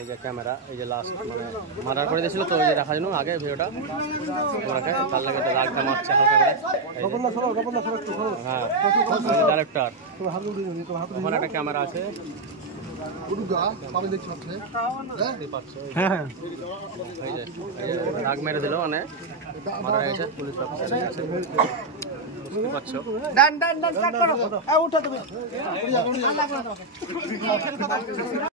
এই যে ক্যামেরা, এই যে লাস্ট মানে মার্ডার করে দিয়েছিল তো, ওই যে দেখা জন্য আগে ভিডিওটা ওনাকে তার লাগে তো রাগটা মারছে হালকা করে। হ্যাঁ ডাইরেক্টর ওখানে একটা ক্যামেরা আছে, রাগ মেরে দিল মানে মারা গেছে পুলিশ অফিসার বুঝতে পারছো।